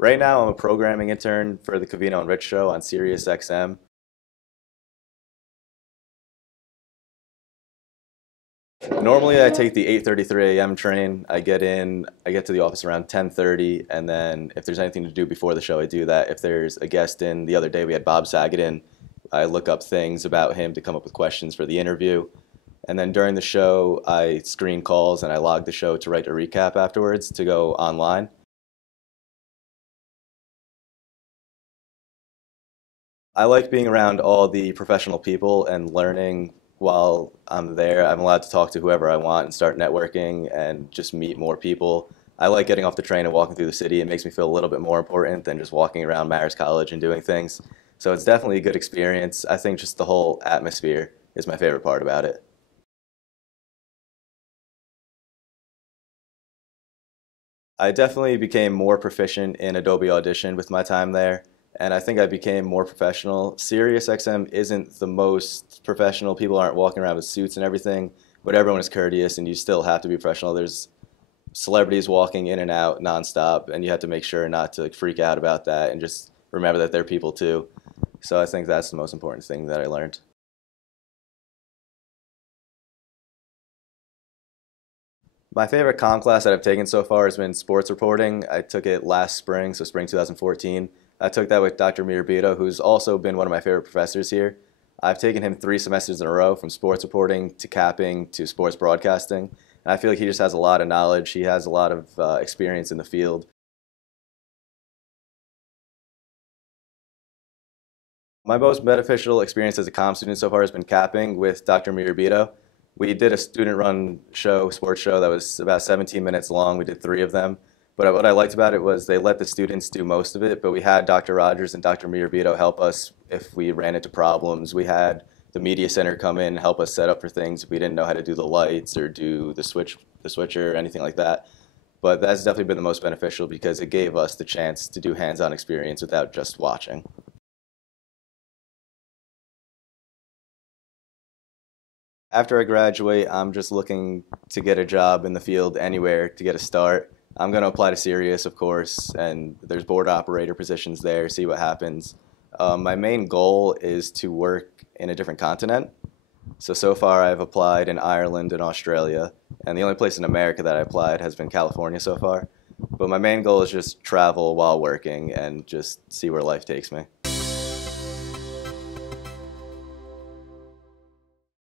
Right now, I'm a programming intern for the Covino and Rich show on Sirius XM. Normally, I take the 8:33 a.m. train. I get to the office around 10:30, and then if there's anything to do before the show, I do that. If there's a guest in, the other day we had Bob Saget in, I look up things about him to come up with questions for the interview. And then during the show, I screen calls and I log the show to write a recap afterwards to go online. I like being around all the professional people and learning while I'm there. I'm allowed to talk to whoever I want and start networking and just meet more people. I like getting off the train and walking through the city. It makes me feel a little bit more important than just walking around Marist College and doing things. So it's definitely a good experience. I think just the whole atmosphere is my favorite part about it. I definitely became more proficient in Adobe Audition with my time there, and I think I became more professional. SiriusXM isn't the most professional. People aren't walking around with suits and everything, but everyone is courteous, and you still have to be professional. There's celebrities walking in and out nonstop, and you have to make sure not to like, freak out about that and just remember that they're people too. So I think that's the most important thing that I learned. My favorite comm class that I've taken so far has been sports reporting. I took it last spring, so spring 2014. I took that with Dr. Mirabito, who's also been one of my favorite professors here. I've taken him 3 semesters in a row, from sports reporting to capping to sports broadcasting. And I feel like he just has a lot of knowledge. He has a lot of experience in the field. My most beneficial experience as a comm student so far has been capping with Dr. Mirabito. We did a student-run show, sports show that was about 17 minutes long. We did 3 of them. But what I liked about it was they let the students do most of it, but we had Dr. Rogers and Dr. Mirabito help us if we ran into problems. We had the media center come in, help us set up for things if we didn't know how to do the lights or do the switcher, or anything like that. But that's definitely been the most beneficial because it gave us the chance to do hands-on experience without just watching. After I graduate, I'm just looking to get a job in the field anywhere to get a start. I'm going to apply to Sirius, of course, and there's board operator positions there, see what happens. My main goal is to work in a different continent. So far I've applied in Ireland and Australia, and the only place in America that I applied has been California so far. But my main goal is just travel while working and just see where life takes me.